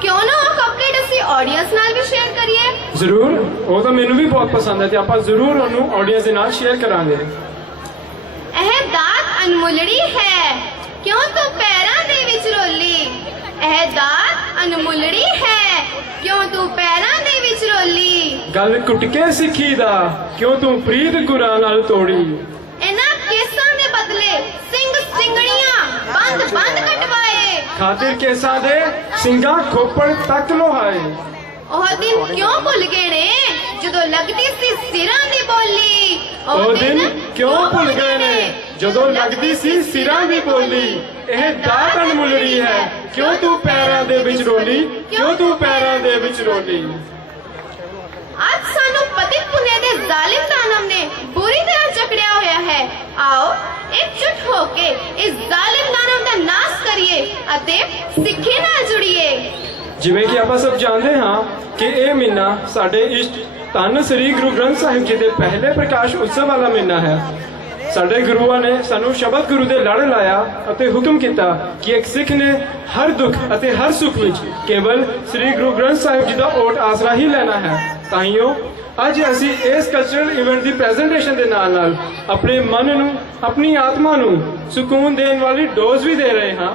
क्यों ना वो कपलेट असी ऑडियंस नाल भी शेयर करिए। जरूर, वो तो मैनू भी बहुत पसंद है ते आपां जरूर उन्होंने ऑडियंस के नाल शेयर करांगे। एह दात अनमुलड़ी है, क्यों तू पैरां दे विच रोली। एह दात अनमुलड़ी है, क्यों तू पैरां दे विच रोली। गल कुटके सिखी दा, क्यों तू प्रीत गुरां नाल तोड़ी। इन्हां केसां दे बदले सिंग सिंगड़ियां बंद बंद कटवाए। खातिर केसां दे सिंगा खोपड़ तक लोहाए। ओह दिन क्यों भुल गए ने, जदों लगदी सी सिरां दी बोली। ओ दिन क्यों भुल गए ने, जदों लगदी सी सिरां दी बोली। एह दात अनमुलड़ी है, क्यों तू पैरां दे विच रोली, क्यों तू पैरां दे विच रोली। आज सानू पतित पुने दे जालिम दानव ने बुरी तरह जकड़िया होया है। आओ एकजुट होके इस जालिम दानव दा नाश करिए अते सिੱਖੀ ਨਾਲ जुड़िए। जिवें कि आपां सब जानते हाँ कि यह महीना साडे इष्ट धन श्री गुरु ग्रंथ साहिब जी के पहले प्रकाश उत्सव वाला महीना है। साडे गुरुआं ने सानू शब्द गुरु दे लड़ लाया अते हुक्म किया कि एक सिख ने हर दुख अते हर सुख विच केवल श्री गुरु ग्रंथ साहिब जी का ओट आसरा ही लेना है। ताइयों अज असी इस कल्चरल इवेंट की प्रेजेंटेशन के नाल अपने मन नू अपनी आत्मा नू सुकून देने वाली डोज भी दे रहे हाँ।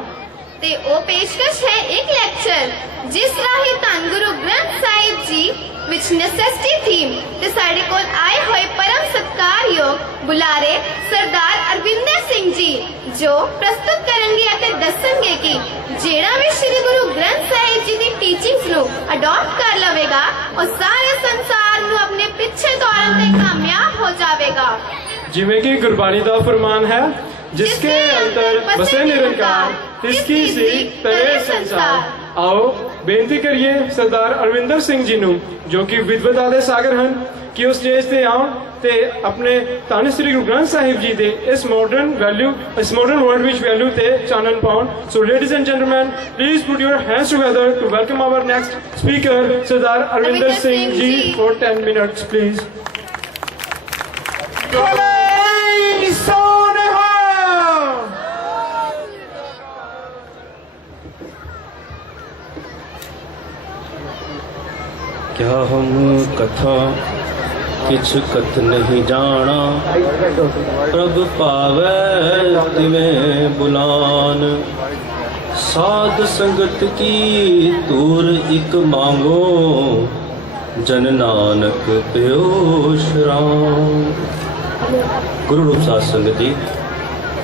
ते ओ पेशकश है एक लेक्चर जिस राही धन गुरु ग्रंथ साहिब जी विच नेसेसिटी थीम ते साडे कोल आए हुए परम सत्कारयोग बुलारे सरदार अरविंदर सिंह जी जो प्रस्तुत करेंगे अते दसणगे कि जेड़ा भी श्री गुरु ग्रंथ साहिब जी दी टीचिंग्स नू अडॉप्ट कर लवेगा और सारे संसार नू अपने पीछे दौड़न ते कामयाब हो जाएगा। जिवें कि गुरबाणी का फरमान है, जिसके अंदर बसे निरंकार तिसकी सीख तरे संसार। आओ बेनती करिए सरदार अरविंदर सिंह जी नू जो कि विद्वता दे सागर हैं कि उस स्टेज ते आउण ते अपने धन श्री गुरु ग्रंथ साहिब जी दे इस मॉडर्न वर्ल्ड विच वैल्यू ते चानन पाउण। So ladies and gentlemen, please put your hands together to welcome our next speaker Sardar Arvinder Singh ji for 10 minutes please. क्या हम कथा किछ कथ नहीं जाना, प्रभ पावै तिवें बुलान। साध संगत की तूर इक मांगो, जन नानक पयोश राम। गुरु रूप साध संगत जी,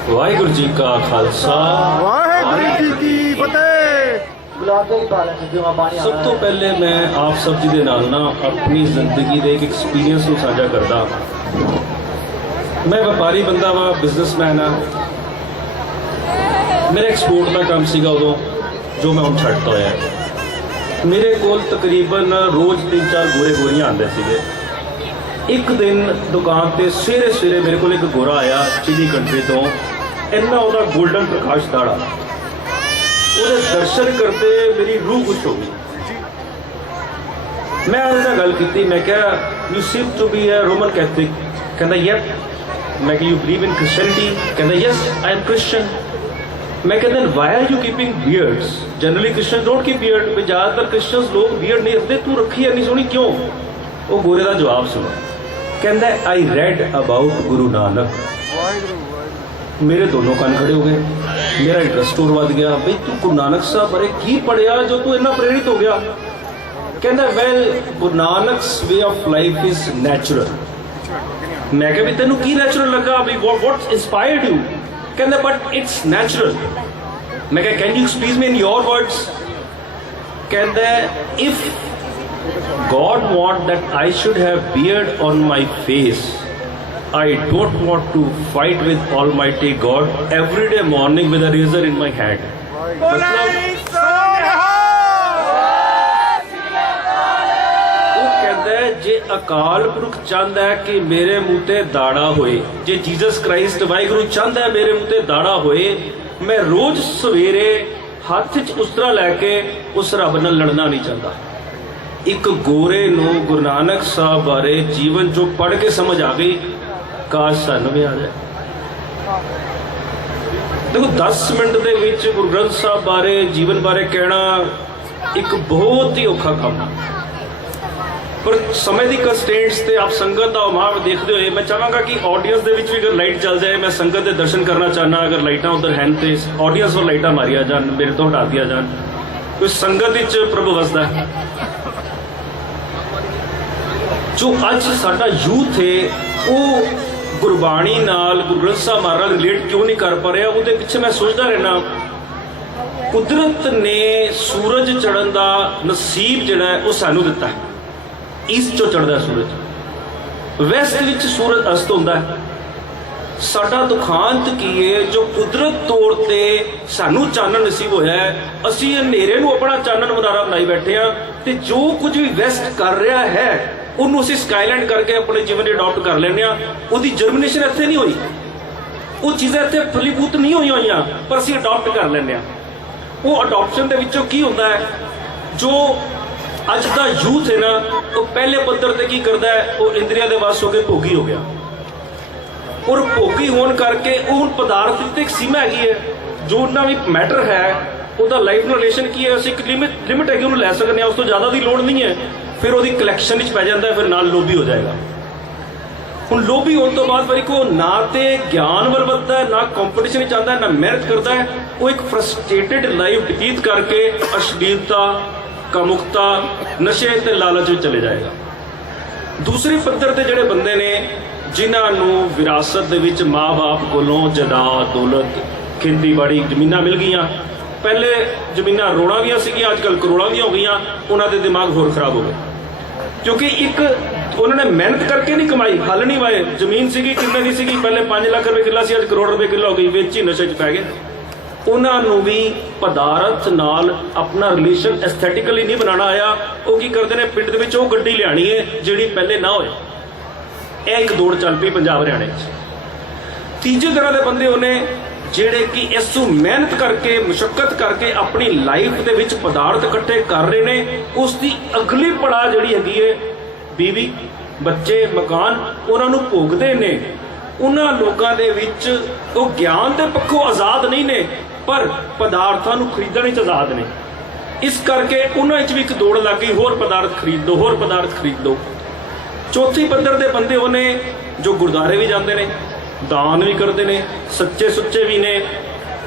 वाहिगुरु जी का खालसा वाहिगुरु जी की फतेह। सब तो पहले मैं आप सब जी दे नाल ना अपनी जिंदगी के एक एक्सपीरियंस को साझा करदा। मैं व्यापारी बंदा वा, बिजनेसमैन हाँ। मेरा एक्सपोर्ट का काम सीगा उदों जो मैं हुण छड्डता होया। मेरे कोल तकरीबन रोज़ 3-4 गोरे गोरियां आंदे सीगे। एक दिन दुकान ते सवेरे सवेरे मेरे को एक गोरा आया चिली कंट्री तो, इन्ना उहदा गोल्डन प्रकाश दाड़ा। ਉਹਦੇ दर्शन करते मेरी रूह खुश हो गई। मैं ਉਹਦੇ ਨਾਲ ਗੱਲ ਕੀਤੀ, मैं क्या you seem to be a Roman Catholic. कहता यप। मैं यू बिलीव इन क्रिश्चियनिटी। कहता यस आई एम क्रिश्चियन। मैं कहता why are you keeping beards, generally Christian don't keep beard. ज़्यादातर क्रिश्चियंस लोग बियर्ड नहीं रखते, तू रखी है नहीं सोहनी क्यों। वो गोरे का जवाब सुनो, कहता I read about Guru Nanak. मेरे दोनों कान खड़े हो गए, मेरा इंटरस्ट और बढ़ गया। भाई तू गुरु नानक साहब बारे की पढ़िया जो तू इन्ना प्रेरित हो गया। कहता well Guru Nanak's way of life is natural. मैं क्या भी तेन की नैचुरल लगा, भाई व्हाट इंस्पायर्ड यू। कहता बट इट्स नैचुरल। मैं क्या can you explain me in your words. कहता if God want that I should have beard on my face, I don't want to fight with Almighty God every day morning with a razor in my hand. जे अकाल पुरख चाहता है कि मेरे मुंह ते दाड़ा होए, जे जीसस क्राइस्ट वाहिगुरु चाहता है मेरे मुंह ते दाड़ा होए, मैं रोज सवेरे हाथ च उसरा लैके उस रब नाल लड़ना नहीं चाहता। एक गोरे नूं गुरु नानक साहब बारे जीवन जो पढ़ के समझ आ गई, काश सानू भी आ जाए। देखो 10 मिनट दे विच गुरु ग्रंथ साहब बारे जीवन बारे कहना एक बहुत ही औखा काम है। पर समय की कंस्टेंट्स ते आप संगत का उमाव देखते हुए मैं चाहांगा कि ऑडियंस के भी अगर लाइट चल जाए, मैं संगत के दर्शन करना चाहना, अगर लाइटां उधर हैं तो ऑडियंस पर लाइटां मारिया जान, मेरे तो हटा दिया जान, कोई संगत विच प्रभु वसदा है। जो अज साडा यूथ है वो गुरबाणी नाल गुरु ग्रंथ साहब महाराज रिलेट क्यों नहीं कर पा रहा, वो पिछे मैं सोचता रहना। कुदरत ने सूरज चढ़न का नसीब जिहड़ा है वो सानू दिता है। ईस्ट चो चढ़ता सूरज, वैस्ट विच सूरज अस्त होंदा है। साडा दुखांत की है जो कुदरत तौर ते सानू चानन नसीब होया है, असीं हनेरे नूं अपना चानन मुनारा बनाई बैठे हाँ, ते जो कुछ भी वैस्ट कर रहा है उन्होंने असीं स्काईलैंड करके अपने जीवन अडॉप्ट कर लैंदे आ। उहदी जर्मिनेशन इत्थे नहीं हुई, वो चीज़ां इत्थे फलीभूत नहीं हुई होईयां, पर असीं अडॉप्ट कर लैंदे आ। वो अडॉप्शन दे विचों की हुंदा है, जो अज का यूथ है ना वो पहले पद्धर ते की करता है, वो इंद्रिया के वश होकर भोगी हो गया, और भोगी होने करके वो हुण पदार्थ की एक सीमा हैगी है, जो उन्ना भी मैटर है उसका लाइफ रिलेशन की है, असीं एक लिमिट है कि उन्हें लै सकते हैं, उस तो ज़्यादा की लोड़ नहीं है। फिर वो कलैक्शन पै जाता है, फिर नाल लोभी हो जाएगा। हुण लोभी होने तो बाद फिर को ना तो ज्ञान वल वधदा है, ना कॉम्पीटिशन चाहता है, ना मेहनत करता है, वो एक फ्रस्ट्रेटेड लाइफ व्यतीत करके अश्लीलता, कामुकता, नशे ते लालच में चले जाएगा। दूसरी पद्धर ते जिहड़े बंदे ने जिन्होंने विरासत दे विच माँ बाप कोलों जायदाद दौलत खेतीबाड़ी जमीनां मिल गई, पहले जमीनां रोड़ा भी सीगियां, अजकल करोड़ां दी हो गई, उन्होंने दिमाग होर खराब हो गए, क्योंकि एक उन्होंने मेहनत करके नहीं कमाई, हल नहीं वाए। जमीन सीगी किन्ने दी सीगी, पहले 5 लाख रुपए किला सी, अज करोड़ रुपए किलो हो गई, वेची नशे च पै गए। उन्होंने भी पदार्थ नाल अपना रिलेशन एस्थेटिकली नहीं बनाना आया, वो की करते हैं पिंड दे विच वो गड्डी लियानी है जिहड़ी पहले ना होए। यह एक दौड़ चल पई पंजाब हरियाणे। तीजे तरह के बंदे उन्हें ਜਿਹੜੇ कि इसू मेहनत करके मुशक्कत करके अपनी लाइफ के विच पदार्थ इकट्ठे कर रहे हैं, उसकी अगली पड़ाव जिहड़ी हैगी है बीवी बच्चे मकान उन्होंने भोगते ने। उन्होंने लोगों के विच वो ज्ञान के पक्षों आज़ाद नहीं ने, पर पदार्थों को खरीदने च आज़ाद ने। इस करके उन्होंने भी एक दौड़ लग गई, होर पदार्थ खरीद दो, होर पदार्थ खरीद दो। चौथी पद्धर के बंदे उन्हें जो गुरुद्वारे भी जाते हैं, दान भी करते हैं, सच्चे सुच्चे भी ने,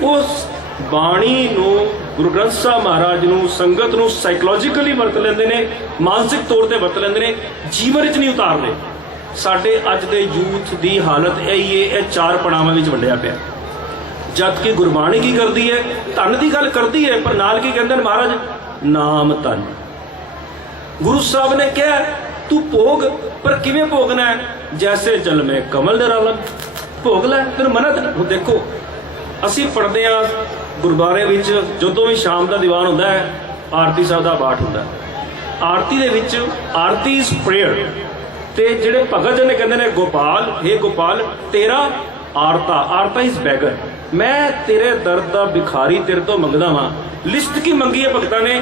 उस बाणी नूं गुरु ग्रंथ साहब महाराज नूं संगत नूं साइकोलॉजिकली वरत लेंदे ने, मानसिक तौर पर वरत लेंदे ने, जीवन च नहीं उतारते। साडे अज दे यूथ की हालत यही है, यह 4 पड़ावां विच वंडिया पिया। जबकि गुरबाणी की करती है, धन की गल करती है, पर नाल की कहते हैं महाराज नाम धन। गुरु साहब ने कहा तू भोग, पर किवें भोगना है, जैसे जल में कमल निरालम, भोग लै, तेन मना। देखो असी पढ़ते हैं गुरुद्वारे विच जदों भी शाम का दीवान होंदा है, आरती साहब का पाठ होंदा है। आरती दे विच आरती इज प्रेयर, ते जिहड़े भगत ने कहते हैं गोपाल, हे गोपाल तेरा आरता, आरता इज बैगर, मैं तेरे दर्द का भिखारी तेरे तो मंगदा वां। लिस्ट की मंगी है भगतां ने,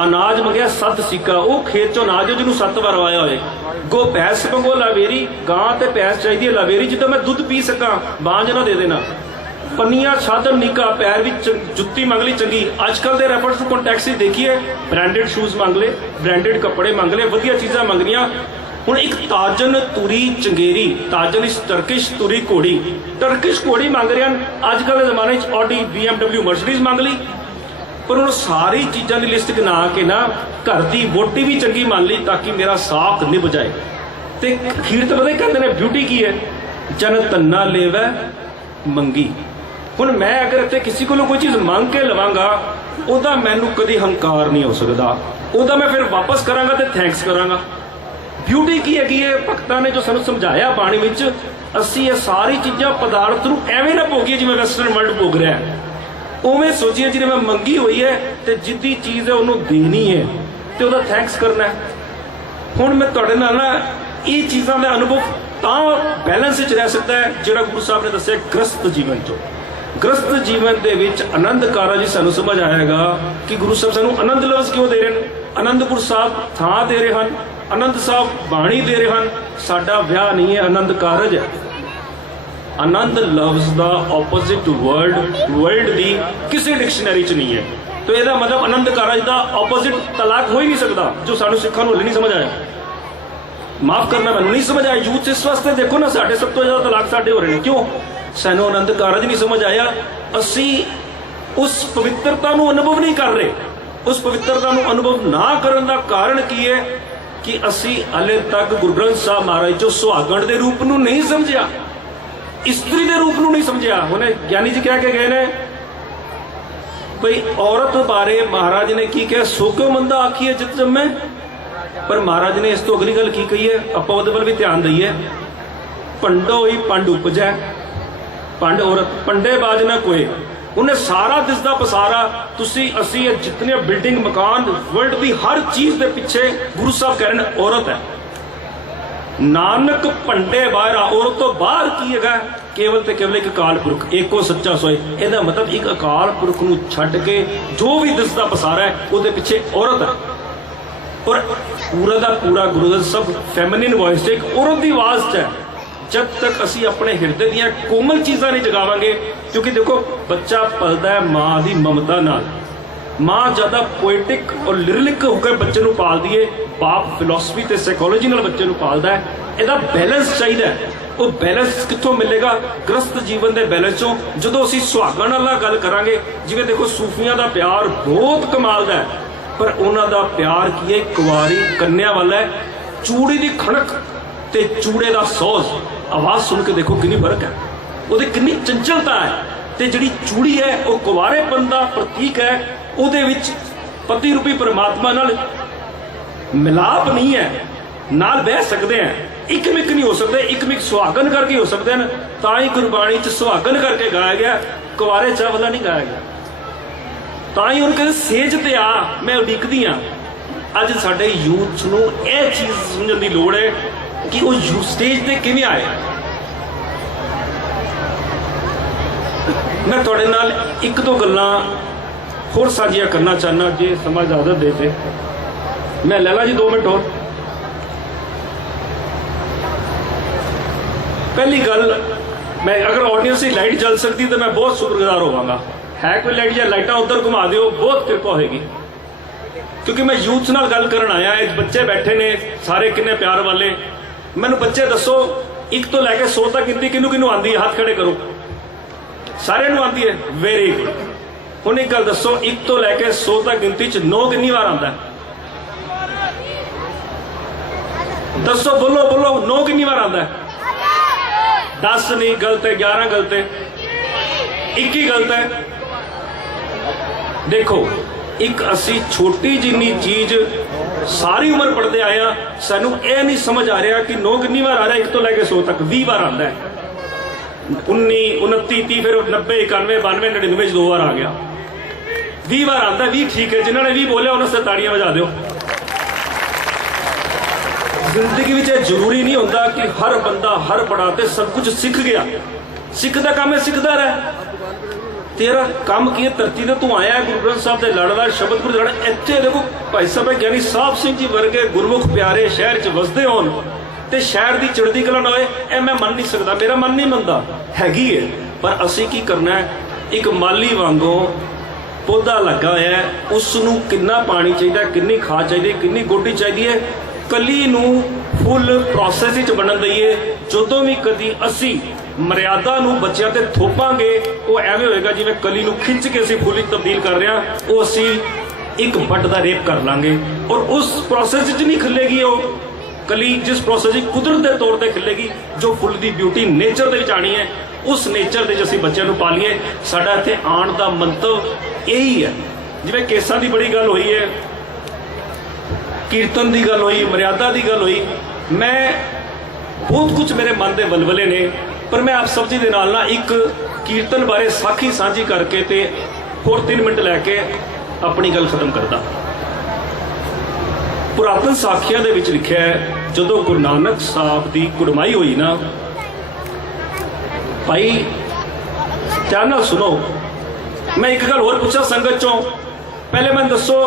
अनाज मंगया 7 सिक्का, वो खेत चो अनाज जिन्होंने 7 बार आया होए। गो भैंस मंगो लावेरी, गां ते भैंस चाहिए लावेरी, जिद्दां मैं दुध पी सका, बांझ ना दे देना। पन्नियां छादन निका, पैर भी जुत्ती मंग ली चंगी। अजकल के रेफरेंस टू कॉन्टैक्स देखिए, ब्रांडेड शूज मंग ले, ब्रांडेड कपड़े मंग ले, वधिया चीज़ां मंग लिया। हुण एक ताजन तुरी चंगेरी, ताजन इस टर्किश तुरी घोड़ी, टर्किश घोड़ी मंग रहे हैं। अजकल के जमाने ऑडी BMW मर्सिडीज मंग ली, पर उन्होंने सारी चीज़ों की लिस्ट गिना के ना घर की वोटी भी चंगी मान ली ताकि मेरा साख निभ जाए। तो खीर तो पता कहते हैं ब्यूटी की है, जन तन्ना लेवै मंगी। हुण मैं अगर इतने किसी को कोई चीज़ मंग के लवांगा, उहदा मैनू कभी हंकार नहीं हो सकता, उहदा मैं फिर वापस करांगा तो थैंक्स करांगा। ब्यूटी की है भगतां ने जो सानू समझाया बाणी विच, असीं ये सारी चीज़ां पदार्थ नूं एवें ना भोगीए जिवें वैसटर्न वर्ल्ड भोग रहा है, उवें सोचिए जिन्हें मैं मंगी हुई है, तो जिद्दी चीज़ है उन्होंने देनी है, तो वह थैंक्स करना है। हुण मैं तुहाडे नाल ना ये चीज़ों का अनुभव तां बैलेंस रह सकता है जिहड़ा गुरु साहब ने दस्सिया गृहस्थ जीवन चो। गृहस्थ जीवन के विच आनंद कारज सानू समझ आएगा कि गुरु साहब सानू आनंद लफ्ज़ क्यों दे रहे हैं। आनंदपुर साहब थां दे रहे हैं, आनंद साहब बाणी दे रहे हैं। साडा विआह नहीं है, आनंद कारज है। आनंद लफ्ज़ का ऑपोजिट वर्ड वर्ल्ड की किसी डिक्शनरी च नहीं है। तो ਇਹਦਾ मतलब आनंद कारज का ऑपोजिट तलाक हो ही नहीं सकता, जो सानू सिखां नूं हले नहीं समझ आया। माफ करना, मैनूं नहीं समझ आया। यूथ इस वास्ते देखो ना, साढ़े सब तो ज़्यादा तलाक साढ़े हो रहे हैं। क्यों? सानू आनंद कारज नहीं समझ आया। असी उस पवित्रता नूं अनुभव नहीं कर रहे। उस पवित्रता नूं अनुभव ना करन दा कारण की है कि असी हले तक गुरु ग्रंथ साहब महाराज जो सुहागण दे रूप नूं नहीं समझिया, इस्त्री दे रूप नूं नहीं समझिया। हुणे ज्ञानी जी कह के गए ने भाई औरत बारे महाराज ने की कहा, सो क्यों मंदा आखी है जित जम्मे। पर महाराज ने इस तो अगली गल की कही है, आपां उहदे वल भी ध्यान दईए। पंडो ही पंड उपजै, पंड औरत पंडे बाज ना कोई। उन्हें सारा दिसदा पसारा तुसी असी जितने बिल्डिंग मकान वर्ल्ड की हर चीज के पिछे गुरु साहब कह रहे हैं औरत है। नानक पंडे बाहर, औरत तो बाहर की है केवल ते केवल एक अकाल पुरख, एको सच्चा सोए। ਇਹਦਾ मतलब एक अकाल पुरख ਨੂੰ ਛੱਡ के जो भी दिसदा पसारा है ਉਹਦੇ ਪਿੱਛੇ औरत है। और पूरा ਦਾ पूरा गुरु ग्रंथ सब फैमिनिन वॉइस एक औरत ਦੀ आवाज़ 'ਚ है। जब तक असी अपने हिरदे ਦੀਆਂ कोमल चीज़ां नहीं जगावांगे, क्योंकि देखो बच्चा पलदा है माँ की ममता नाल। माँ ज़्यादा पोएटिक और लिरिलिक होकर बच्चे ਨੂੰ पालदी है, बाप फिलोसफी ते साइकोलॉजी नाल बच्चे ਨੂੰ पालदा है। ਇਹਦਾ बैलेंस चाहिए। वो बैलेंस कितों मिलेगा? ग्रस्त जीवन के बैलेंस चों। जो असी सुहागण वाला गल करांगे, जिवें देखो सूफियां का प्यार बहुत कमाल दा है, पर उन्हां दा प्यार की है कुवारी कन्या वाला है। चूड़ी की खड़क ते चूड़े का सौज, आवाज़ सुन के देखो कितनी फर्क है, उहदी कितनी चंचलता है। ते जिहड़ी चूड़ी है वो कुवारेपन का प्रतीक है। उहदे विच पति रूपी परमात्मा नाल मिलाप नहीं है, नाल बह सकते हैं, इकमिक नहीं हो सकते, इकमिक सुहागन करके हो सकते हैं। ताई गुरबाणी च सुहागन करके गाया गया, कुवारे चाह वाला नहीं गाया गया। ताई उन्हें कहते सेज ते आ, मैं उड़ीकदी हाँ। अज साडे यूथ नूं यह चीज़ समझण दी लोड़ है कि वो स्टेज ते किवें आए। मैं तुहाडे नाल एक दो गल्लां होर साझियां करना चाहना, जे समा इजाजत दे ते मैं लैला जी 2 मिनट और। पहली गल, मैं अगर ऑडियंस की लाइट जल सकती तो मैं बहुत शुक्रगुजार होवांगा। है कोई लाइट या लाइटा उधर घुमा दिओ, बहुत कृपा होगी। क्योंकि मैं यूथ नाल गल करन आया। बच्चे बैठे ने सारे किन्ने प्यार वाले। मैनू बच्चे दसो 1 तो लैके 100 तक गिनती किनू किनू आंदी है? हाथ खड़े करो। सारे नू आंदी है? Very good. हुण एक गल दसो, 1 तो लैके 100 तक गिनती च 9 कितनी बार आंदा है? दसो, बोलो बोलो, 9 कितनी बार आंदा है? 10 नहीं, गलत है। 11 गलत है। 1 ही गलत है। देखो, एक असी छोटी जिन्नी चीज सारी उम्र पढ़ते आए हैं, सानू यह नहीं समझ आ रहा कि 9 कितनी बार आ रहा है। 1 तो लैके 100 तक 20 बार आता है। 19, 29, 30, फिर 90, 91, 92, 99 2 बार आ गया। 20 बार आता है। 20 ठीक है। जिन्होंने 20 बोलिया उन्होंने ताड़ियां बजा दो। जिंदगी में जरूरी नहीं होता कि हर बंदा हर पढ़ाते सब कुछ सीख गया। सीखता काम है, सीखता रह। तेरा काम की धरती से तू आया है, गुरु ग्रंथ साहब के लड़ रहा, शब्द गुरु लड़। इतने देखो भाई साहब ज्ञानी साहब सिंह जी वर्गे गुरमुख प्यारे शहर च वसदे होन ते शहर की चढ़ती कला ना होए, ए मैं मन नहीं सकता, मेरा मन नहीं मनता। हैगी है, पर असी की करना है? एक माली वांगों पौधा लगा है, उसनू कितना पानी चाहिए, कितनी खाद चाहिए, कितनी गोडी चाहिए, कली नू फुल प्रोसैस विच बनन दईए। जदों भी कदी असी मर्यादा नू बच्चों ते थोपांगे, वो एवें होएगा जिवें कली नू खिंच के असी फुल विच तब्दील कर रहे हैं, वो असी एक बट दा रेप कर लांगे। और उस प्रोसैस विच नहीं खिलेगी वो कली, जिस प्रोसैस विच कुदरत के तौर पर खिलेगी, जो फुल की ब्यूटी नेचर दे विच आनी है, उस नेचर दे असी बच्चों नू पालीए। साडा इत्थे आण दा मंतव यही है। जिवें केसां दी बड़ी गल होई है, कीर्तन की गल हुई, मर्यादा की गल हुई, मैं बहुत कुछ मेरे मन के वलवले ने, पर मैं आप सब जी दे नाल ना एक कीर्तन बारे साखी साझी करके ते होर 3 मिनट लैके अपनी गल खत्म करता। पुरातन साखियां दे विच लिखिया है, जदों गुरु नानक साहब की कुड़माई हुई ना, भाई ध्यान नाल सुनो, मैं एक गल होर पूछा संगत चों। पहले मैं दसो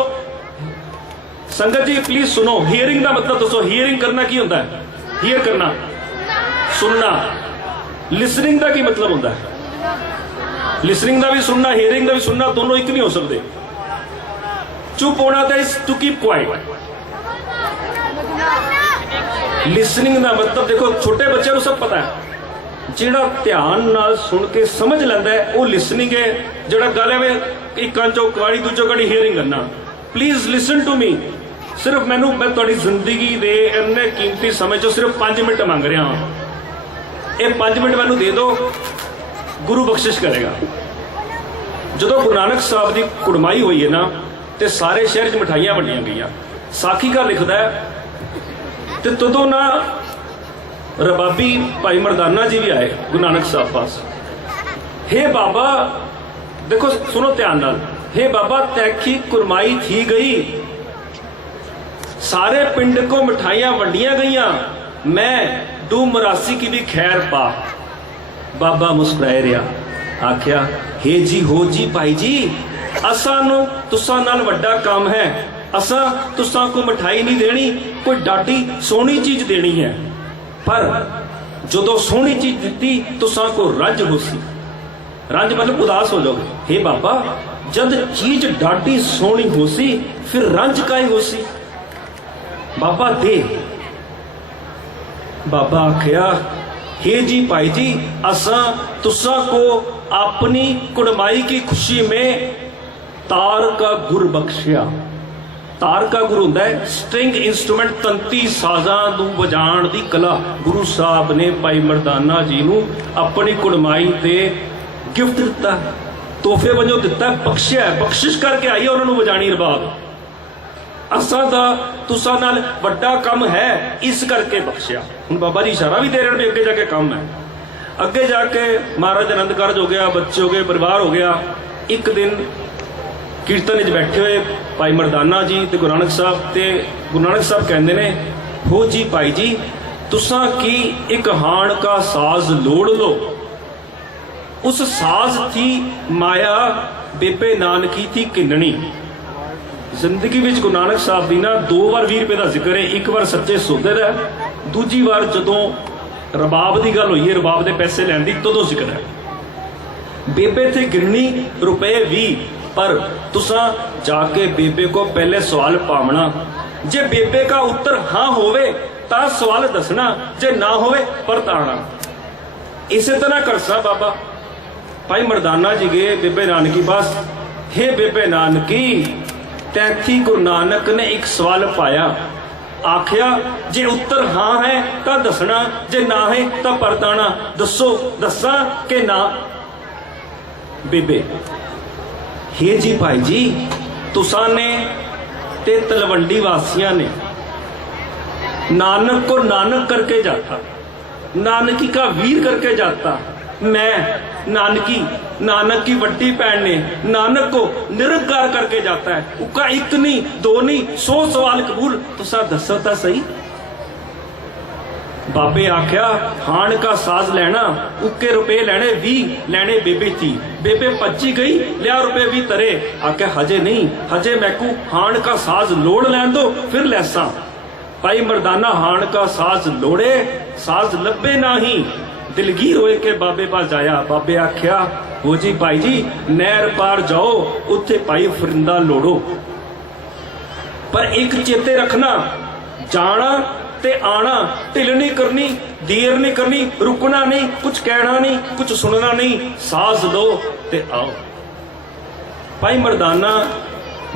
संगत जी प्लीज सुनो, हियरिंग का मतलब दसो, हियरिंग करना की होता है? हियर करना, सुनना। लिसनिंग का की मतलब होता है? लिसनिंग का भी सुनना, हियरिंग का भी सुनना, दोनों एक नहीं हो सकते। चुप होना तो is to keep quiet. Listening का मतलब देखो, छोटे बच्चों को सब पता है, ਜਿਹੜਾ ਧਿਆਨ ਨਾਲ ਸੁਣ ਕੇ ਸਮਝ ਲੈਂਦਾ ਹੈ ਉਹ ਲਿਸਨਿੰਗ ਹੈ। ਜਿਹੜਾ ਗੱਲ ਹੈ ਇੱਕ ਕੰਨ ਚੋਂ ਕਵਾੜੀ ਦੂਜੋਂ ਕੜੀ ਹੀਅਰਿੰਗ ਕਰਨਾ। Please listen to me. ਸਿਰਫ ਮੈਂ ਤੁਹਾਡੀ ਜ਼ਿੰਦਗੀ ਦੇ ਇੰਨੇ ਕੀਮਤੀ ਸਮੇਂ ਚੋਂ ਸਿਰਫ 5 ਮਿੰਟ ਮੰਗ ਰਿਹਾ ਹਾਂ। ਇਹ 5 ਮਿੰਟ ਮੈਨੂੰ ਦੇ ਦਿਓ, ਗੁਰੂ ਬਖਸ਼ਿਸ਼ ਕਰੇਗਾ। ਜਦੋਂ ਗੁਰੂ ਨਾਨਕ ਸਾਹਿਬ ਦੀ ਕੁੜਮਾਈ ਹੋਈ ਹੈ ਨਾ ਤੇ ਸਾਰੇ ਸ਼ਹਿਰ 'ਚ ਮਿਠਾਈਆਂ ਵੰਡੀਆਂ ਗਈਆਂ। ਸਾਖੀਕਾਰ ਲਿਖਦਾ ਹੈ ਤੇ ਤਦੋਂ ਨਾ रबाबी भाई मरदाना जी भी आए गुरु नानक साहब पास। हे बाबा, देखो सुनो ध्यान नाल, हे बाबा तैखी कुरमाई थी गई, सारे पिंड को मिठाइयां वंडियां गईयां, मैं डू मरासी की भी खैर पा। बाबा मुस्कुराए रहा, आख्या हे जी हो जी भाई जी, असां नूं तुसां नाल वड्डा काम है। असां तुसां को मिठाई नहीं देनी, कोई डाटी सोहनी चीज देनी है। पर जो सोहनी चीज दी तुसां को रंज हो सी। रंज मतलब उदास हो जाओगे। हे बाबा, जब चीज डाटी सोहनी हो सी फिर रंज काहे हो सी? बाबा दे। बाबा आख्या हे जी भाई जी, असा तुसां को अपनी कुड़माई की खुशी में तार का गुर बख्शिया। तार का गुरु होंदा है स्ट्रिंग इंस्ट्रूमेंट, तंती साजां नूं वजाण दी कला। गुरु साहब ने भाई मरदाना जी नूं अपनी कुड़माई ते गिफ्ट दिता, तोहफे वजों दिता, बख्शिया, बख्शिश करके आई उन्हां नूं वजाणी रबाब। असां दा तुसां नाल वड्डा काम है, इस करके बख्शिया। हुण बाबा जी इशारा भी दे रहे हैं भी अगे जाके काम है। अगे जाके महाराज आनंद कारज हो गया, बच्चे हो गए, परिवार हो गया। एक दिन कीर्तन च बैठे हुए भाई मरदाना जी ते गुरु नानक साहब, ते गुरु नानक साहब कहते ने हो जी भाई जी, तुसां की एक हाण का साज लोड़ लो। उस साज थी माया बेबे नानकी थी किन्ननी। जिंदगी विच गुरु नानक साहब दी ना 2 बार 20 रुपए का जिक्र है। एक बार सच्चे सौदे का, दूजी बार जदों रबाब की गल हुई है, रबाब के पैसे लैन दी, तदों जिक्र है। बेबे थे गिरनी रुपए 20, पर तुसा जाके बेबे को पहले सवाल पावना। जे बेबे का उत्तर हाँ होवे ता सवाल दसना, जे ना होवे परताना। इस तरह करसा बाबा। भाई मरदाना जी गए बेबे नानकी पास। हे बेबे नानकी, तैथी गुरु नानक ने एक सवाल पाया। आख्या जे उत्तर हाँ है ता दसना, जे ना है ता परताना। दसो दसा के ना? बेबे हे जी भाई जी, तुसा ने ते तलवंडी वासियां ने नानक को नानक करके जाता, नानकी का वीर करके जाता। मैं नानकी, नानक की वड्डी भैन ने नानक को निरंकार करके जाता है। उसका एक नहीं, 2 नहीं, 100 सवाल कबूल। तुसा दसो ता सही। बाबे आख्या हाण का साज लेना, उके रुपए लेने 20, लेने बेबे थी। बेबे भज्जी गई, लिया रुपए भी तरे। आख्या हजे नहीं, हजे मैकू हाण का साज लोड़ लैन दो, फिर लैसा। भाई मरदाना हाण का साज लोड़े, साज लब्बे नहीं। दिलगीर होए के बाबे पास जाया। बाबे आख्या हो जी भाई जी, नहर पार जाओ, उत्थे भाई फरिंदा लोड़ो। पर एक चेते रखना, जाना ते आना, ढिल नहीं करनी, देर नहीं करनी, रुकना नहीं, कुछ कहना नहीं, कुछ सुनना नहीं। साज लो ते आओ। भाई मरदाना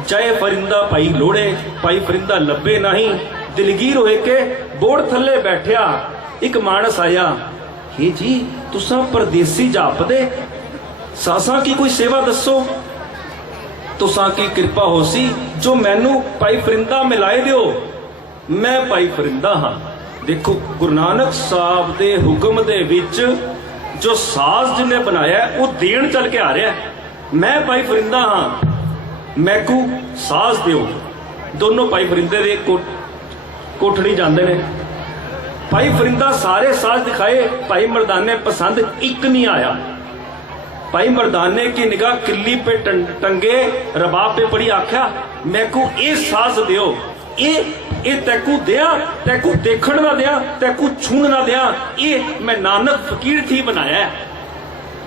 जाए फरिंदा भाई लोड़े, भाई फरिंदा लब्बे नहीं। दिलगीर होए के बोड़ थले बैठया। एक मानस आया, हे जी तुसा परदेसी जापदे, सासा की कोई सेवा दसो, तुसा की कृपा हो सी जो मैनू भाई फरिंदा मिलाए दिओ। मैं भाई फरिंदा हाँ। देखो गुरु नानक साहब दे हुक्म दे विच जो साज जिन्हें बनाया वो देन चल के आ रहा है। मैं भाई फरिंदा हाँ, मैकू साज दिओ। दोनों भाई फरिंदे दे कोठड़ी जाते ने। भाई फरिंदा सारे साज दिखाए, भाई मरदाने पसंद एक नहीं आया। भाई मरदाने की निगाह किल्ली पे टंगे रबाब पे पड़ी। आख्या मैकू ये साज दिओ, ये तैकू दिया, तैकू देखण ना दिया, तैकू छूण ना दिया। ये मैं नानक फकीर थी बनाया है।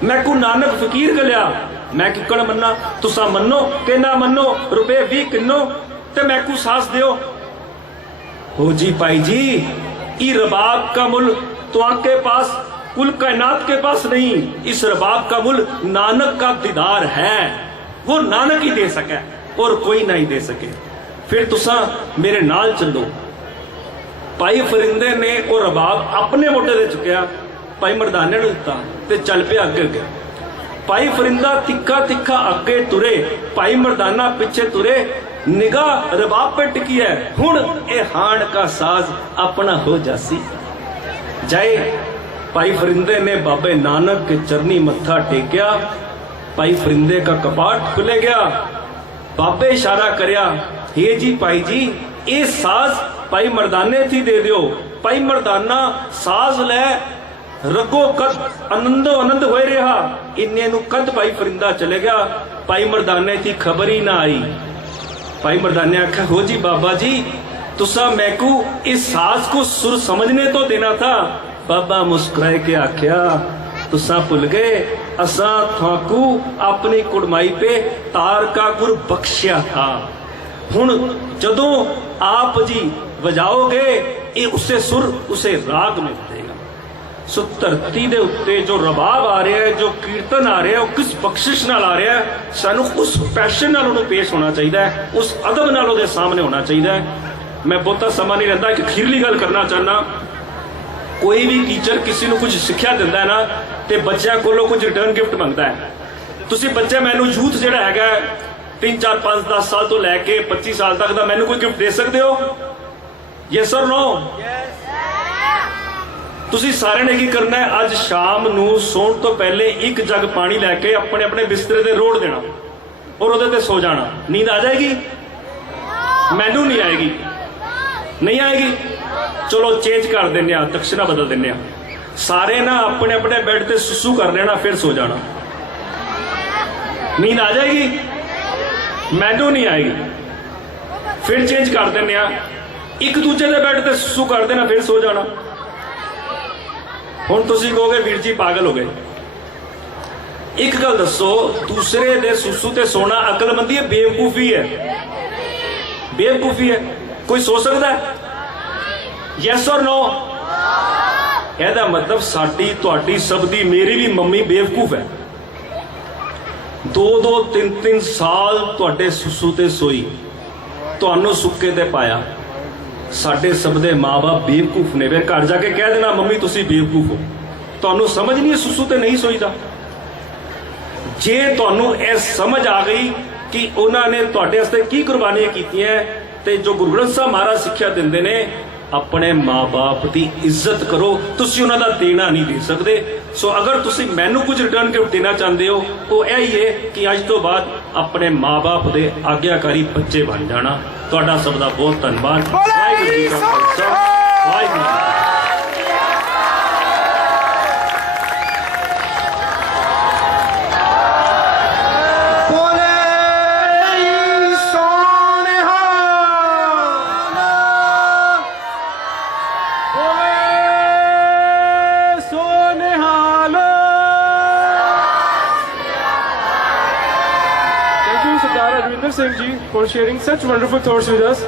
मैं को नानक फकीर गलिया मैं किकड़ मन्ना, तुसा मन्नो कि ना मन्नो, रुपए 20 किन्नो ते मैं को सास दियो। हो जी भाई जी, ये रबाब का मुल तो आपके पास, कुल कायनात के पास नहीं, इस रबाब का मुल नानक का दीदार है। वो नानक ही दे सके और कोई नहीं दे सके। फिर तुसा मेरे नाल चलो। भाई फरिंदे ने वो रबाब अपने मोटे दे चुकिया, भाई मर्दाने ने दिता ते चल पे अगे अगे। भाई फरिंदा तिखा तिखा अगे तुरे, भाई मर्दाना पीछे तुरे, निगाह रबाब पे टिकी है। हुण ए हाण का साज अपना हो जासी। जाए भाई फरिंदे ने बाबे नानक के चरनी मत्था टेकिया। भाई फरिंदे का कपाट खुले गया। बाबे इशारा करया, हे जी भाई जी, ये साज भाई मर्दाने थी दे दियो। भाई मर्दाना साज लै रगो कद आनंदो आनंद होए रहा। इन्ने नु कद भाई फरिंदा चले गया। भाई मर्दाने थी खबर ही ना आई। भाई मर्दाने आखा, हो जी बाबा जी, तुसा मैकू इस साज को सुर समझने तो देना था। बाबा मुस्कुराए के आख्या, तुसा भुल गए, असा थाकू अपनी कुड़माई पे तार का गुर बख्शिया था। हुण जदों आप जी वजाओगे, ये उसे सुर उसे राग मिल जाएगा। सो धरती दे उत्ते जो रबाब आ रहा है, जो कीर्तन आ रहा है, वो किस बख्शिश नाल आ रहा है। सानू उस पैशन नाल उन्हें पेश होना चाहिए, उस अदब नाल उहदे सामने होना चाहिए। मैं बहुता समा नहीं रहिंदा, एक अखीरली गल करना चाहना। कोई भी टीचर किसी को कुछ सिक्ख्या दिंदा है ना, ते बच्चों कोलों कुछ रिटर्न गिफ्ट मंगता है। तुसी बच्चे मैनू यूथ जिहड़ा हैगा 3 4 5 10 साल तो लैके 25 साल तक दा मैनू कोई गिफ्ट दे सकते हो? यस और नो? तुसी सारे ने की करना है, अज शाम नू सोण तो पहले एक जग पानी लैके अपने अपने बिस्तरे ते रोड़ देना और उहदे ते सो जाना। नींद आ जाएगी? मैनू नहीं आएगी। नहीं आएगी? चलो चेंज कर देने, दक्षिणा बदल देने। सारे ना अपने अपने बेड पे सुसु कर लेना, फिर सो जाना। नींद आ जाएगी? मैनू नहीं आएगी। फिर चेंज कर देने, एक दूजे के बेड पे सुसु कर देना, फिर सो जाना। हुण तुसीं कहोगे वीर जी पागल हो गए। एक गल दसो, दूसरे दे सुसु ते सोना अकलमंदी है, बेवकूफी है? बेवकूफी है? कोई सो सकता है? यस और नो? कहता मतलब साडी तुहाडी सब दी, मेरी भी मम्मी बेवकूफ है। 2 3 साल तुहाडे सुसु ते सोई, तुहानू सुक्के ते पाया। साडे सब दे माँ बाप बेवकूफ ने। फिर घर जाके कह देना मम्मी तुसी बेवकूफ हो, तुहानू समझ नहीं है सुसु ते नहीं सोईदा। जे तुहानू यह समझ आ गई कि उन्होंने तुहाडे वास्ते की कुर्बानियां कीतियां, ते जो गुरु ग्रंथ साहब महाराज सिक्ख्या दिंदे ने, अपने माँ बाप की इज्जत करो। तुसी उन्हां दा देना नहीं दे सकते। सो अगर तुसी मैनू कुछ रिटर्न गिफ्ट देना चाहते हो तो यही है कि अज तो बाद अपने माँ बाप के आग्याकारी बच्चे बन जाना। तुहाडा सब दा बहुत धन्यवाद। वाहिगुरू जी का Khalsa, Waheguru ji. Singh ji for sharing such wonderful thoughts with us.